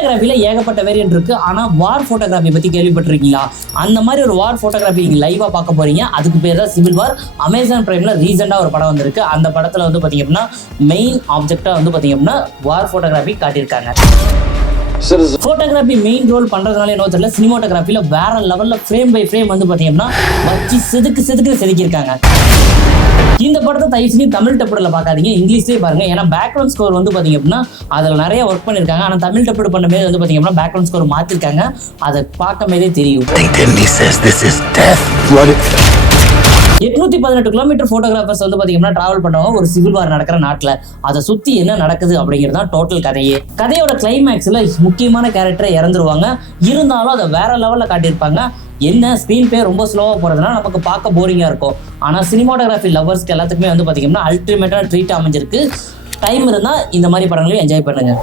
ஃபோட்டோகிராஃபில ஏகப்பட்ட வேரியன்ட் இருக்கு. ஆனா வார் ஃபோட்டோகிராஃபி பத்தி கேள்விப்பட்டிருக்கீங்களா? அந்த மாதிரி ஒரு வார் ஃபோட்டோகிராஃபி நீங்க லைவா பார்க்க போறீங்க. அதுக்கு பேர் தான் சிவில் வார். அமேசான் பிரைம்ல ரீசெண்டா ஒரு படம் வந்திருக்கு. அந்த படத்துல வந்து பாத்தீங்க அப்படின்னா மெயின் ஆப்ஜெக்டா வந்து பாத்தீங்க அப்படின்னா வார் ஃபோட்டோகிராஃபி காட்டியிருக்காங்க. போட்டோகிராஃபி மெயின் ரோல் பண்றதுனால என்ன தெரியல, சினிமாட்டோகிராஃபில வேற லெவல்ல ஃப்ரேம் பை ஃப்ரேம் வந்து பாத்தீங்கன்னா வச்சு செதுக்கிருக்காங்க. இந்த படத்தை தயவு செஞ்சு தமிழ் டப்புல பார்க்காதீங்க, இங்கிலீஷ்லேயே பாருங்க. ஏன்னா பேக்ரவுண்ட் ஸ்கோர் வந்து பாத்தீங்க அப்படின்னா அதுல நிறைய ஒர்க் பண்ணிருக்காங்க. ஆனா தமிழ் டப்பு பண்ண போது வந்து பாத்தீங்க அப்படின்னா பேக்ரவுண்ட் ஸ்கோர் மாத்திருக்காங்க. அதை பார்க்கும் போதே தெரியும். 818 கிலோமீட்டர் போட்டோகிராஃபர்ஸ் வந்து பாத்தீங்கன்னா டிராவல் பண்ணுவாங்க ஒரு சிவில் வார் நடக்கிற நாட்டுல. அதை சுத்தி என்ன நடக்குது அப்படிங்கிறது டோட்டல் கதையே. கதையோட கிளைமேக்ஸ்ல முக்கியமான கேரக்டரை இறந்துருவாங்க. இருந்தாலும் அதை வேற லெவல்ல காட்டியிருப்பாங்க. என்ன ஸ்கிரீன் பிளே ரொம்ப ஸ்லோவா போறதுனால நமக்கு பார்க்க போரிங்கா இருக்கும். ஆனா சினிமாட்டோகிராஃபி லவர்ஸ்க்கு எல்லாத்துக்குமே வந்து பாத்தீங்கன்னா அல்டிமேட்டான ட்ரீட் அமைஞ்சிருக்கு. டைம் இருந்தா இந்த மாதிரி படங்களையும் என்ஜாய் பண்ணுங்க.